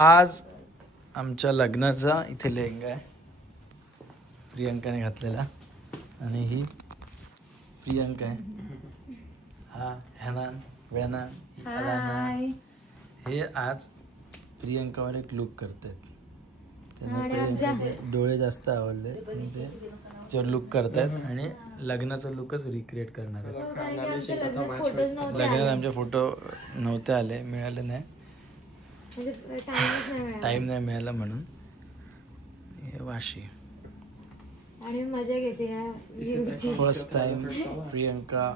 आज आमच्या लग्नाचा इथे लेहंगा आहे प्रियंकाने घातलेला आणि ही प्रियंका आहे. हा हॅनान वेनान अलाना हे आज प्रियंकावर एक लुक करतायत. त्यांना डोळे जास्त आवडले ते लुक करतायत आणि लग्नाचा लुकच रिक्रिएट करणार आहेत. लग्नात आमचे फोटो नव्हते आले मिळाले नाही टाइम नाही मिळाला म्हणून. वाशी आणि मजा घेते फर्स्ट टाइम प्रियंका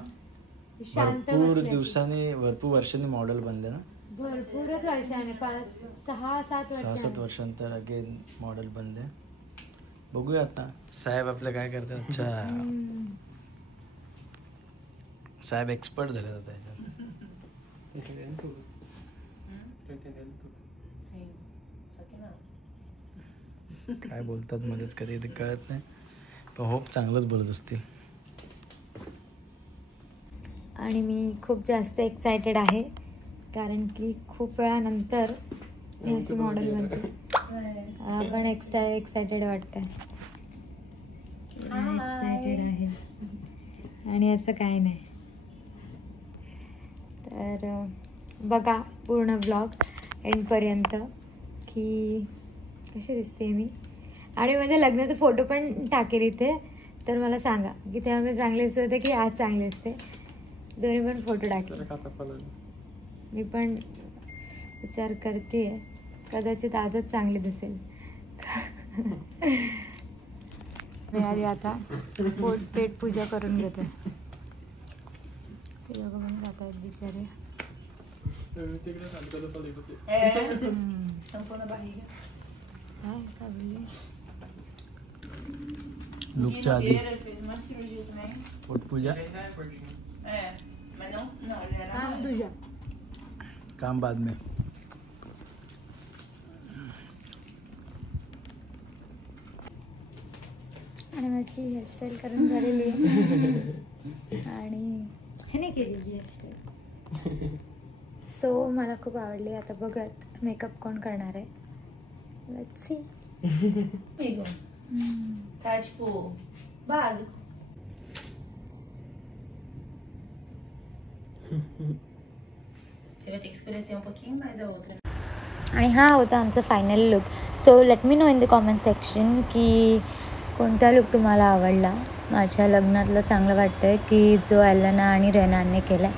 भरपूर दिवसांनी भरपूर वर्षांनी मॉडेल बनले ना. भरपूरच वर्षाने 6-7 वर्षांतर अगेन मॉडेल बनले. बघूया आता साहेब आपल्या काय करतात. अच्छा साहेब एक्सपर्ट झाले आता याच्यात. काय बोलतात मध्येच कधी ते कळत नाही पण होप चांगलंच बोलत असतील. आणि मी खूप जास्त एक्सायटेड आहे कारण की खूप वेळानंतर मी अशी मॉडेल बनते. पण एक्स्ट्रा एक्सायटेड वाटतंय. एक्सायटेड आहे आणि याचं काय नाही. तर बघा पूर्ण ब्लॉग एंडपर्यंत की कशी दिसते मी. आणि माझ्या लग्नाचे फोटो पण टाकेल इथे तर मला सांगा की तेव्हा मी चांगले दिसत होते की आज चांगले दिसते. दोन्ही पण फोटो टाकेल. मी पण विचार करते कदाचित आजच चांगली दिसेल. मी आधी आता पेट पूजा करून घेते. ते लोक पण जात आहेत बिचारे. लुकच्या आधी पोटपूजा काम बाद में. आणि माझी हेअरस्टाईल करून झालेली आहे आणि ह्याने केलेली हेअरस्टाईल. सो मला खूप आवडली. आता बघत मेकअप कोण करणार आहे. Let's see. Tá tipo básico. Você vai ter que escurecer um pouquinho mais a outra. आणि हा होता आमचा final look. So let me know in the comment section की कोणता लुक तुम्हाला आवडला. माझ्या लग्नातलं चांगलं वाटतंय की जो एलेना आणि रेनानने केला.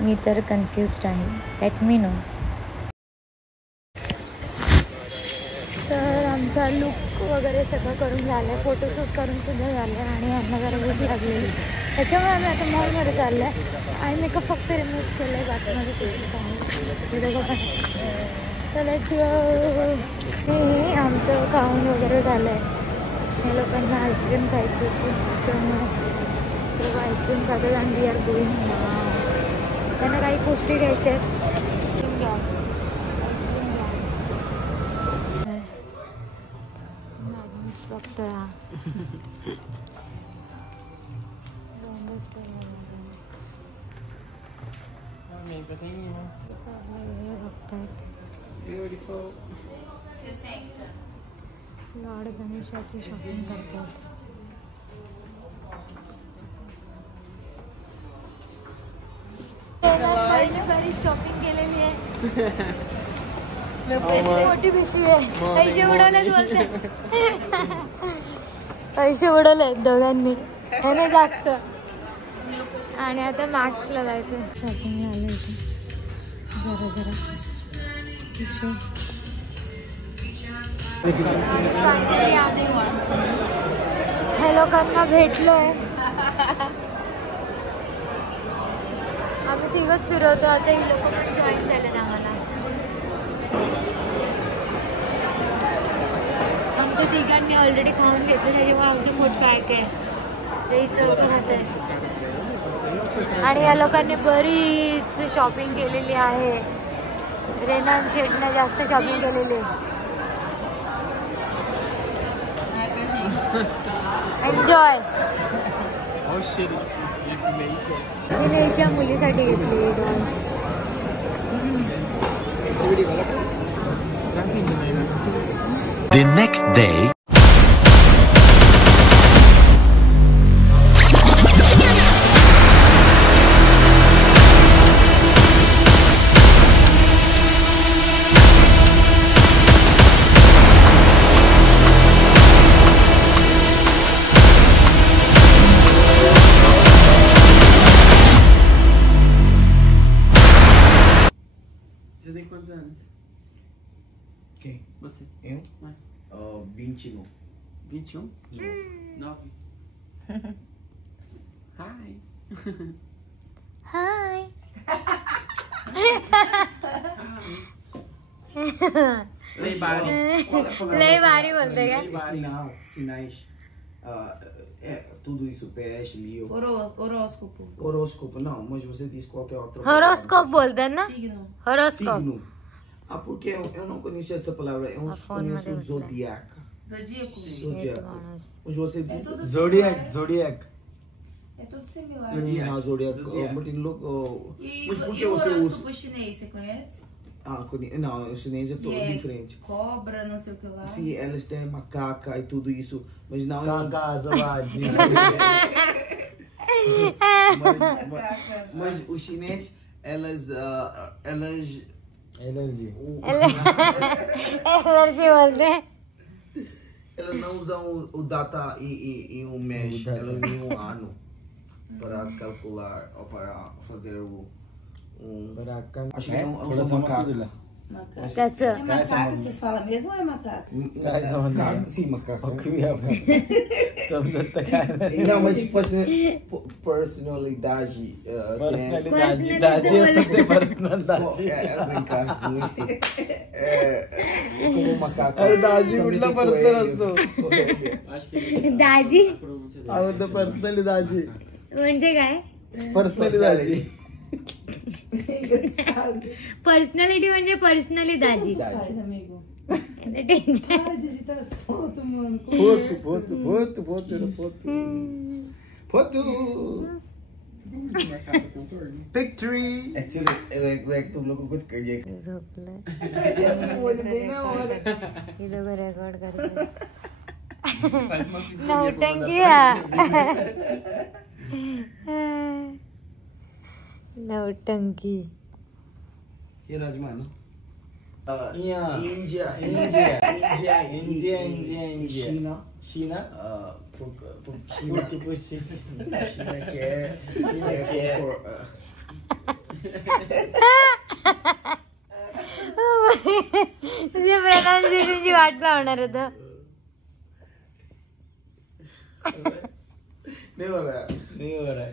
मी तर कन्फ्युज्ड आहे. Let me know. तर आमचा लुक वगैरे सगळं करून झालं आहे. फोटोशूट करून सुद्धा झालं आहे आणि यांना जरा भूक लागलेली त्याच्यामुळे आम्ही आता मॉलमध्ये चाललो आहे. आणि मेकअप फक्त रिमूव्ह केलं आहे. बाकी माझं केसच आहे ते दोघं पण. चलाच हे आमचं खाऊन वगैरे झालं आहे. हे लोकांना आईस्क्रीम खायची होती त्याच्यामुळे आईस्क्रीम खातात आणि वी आर गोईंग. त्यांना काही गोष्टी घ्यायच्या आहेत. घ्या आईस्क्रीम घ्या. बघतोय हा लॉर्ड गणेशाची शॉपिंग करतात. बरीच शॉपिंग केलेली आहे. मोठी पिशवी आहे. पैसे उडवलेत बोलते. पैसे उडवलेत दोघांनी त्याने जास्त. आणि आता मॅक्सला जायचं. शॉपिंग झालं इथे जरा जरा. फायनली आम्ही ह्या लोकांना भेटलोय. आम्ही तिघच फिरवतो आता. ही लोक पण जॉईन झालेत आम्हाला. आमच्या तिघांनी ऑलरेडी खाऊन घेतलं त्याच्यामुळे आमचं पोट पॅक आहे. ते चौथं खात आहे. आणि या लोकांनी बरीच शॉपिंग केलेली आहे. रेनान शेटने जास्त शॉपिंग केलेली आहे. एन्जॉय. तिने एका मुलीसाठी घेतली. The next day. Você tem quantos anos? Quem? Você? Eu? Vai. 21. 21? 9. Hi. Hi. Lei Bari. Lei Bari बोलते क्या? Sinais. Tudo isso, PS, Leo. Horóscopo. Horóscopo, não, mas você disse qualquer outra Horoscope बोलते हैं ना? Signo. Horoscope. Signo. Porque eu não conhecia essa palavra, eu conheço zodiaca. Zodíaco. Zodiaco. Mas você É disse tudo Zodiac. É tudo similar. Zodiac. E, Mas por que e o você horóscopo chinês, você conhece? Não, o chinês é todo Que é diferente. Cobra, não sei o que lá. Sim, elas têm macaca e tudo isso, mas não mas os chineses, elas allergy बोलते हैं. elas não usam o data e um mês, elas usam um ano para calcular ou para fazer acho que é um macaco. त्याचं É macaco que fala mesmo ou é macaco? Sim, macaco. Não, mas tipo assim, personalidade. Personalidade. É brincar muito. Como macaco. दाजी कुठला personal असतो दाजी personally दाजी म्हणजे काय? Personally दाजी personality म्हणजे personally दाजी. Faz, amigo. Tension. Para de digitar as fotos, mano. Photo Victory! Actually, तुम लोगों को कुछ करिए. झोपलं. Olho bem na hora. हे लोक रेकॉर्ड करतात. नौटंकी हा. नौटंकी. ये राजमा ना. India. China. China quer. तुझ्या प्रधानमंत्रीची वाट लावणार होतं. नहीं हो रहा है.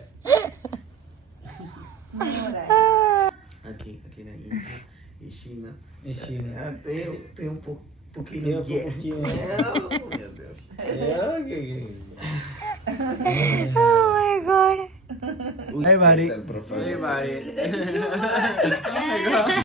Aqui na Índia. E China. Tem pouquinho de meu Deus. Oh my god. Hey, buddy. Esse é o professor. Lei Bari.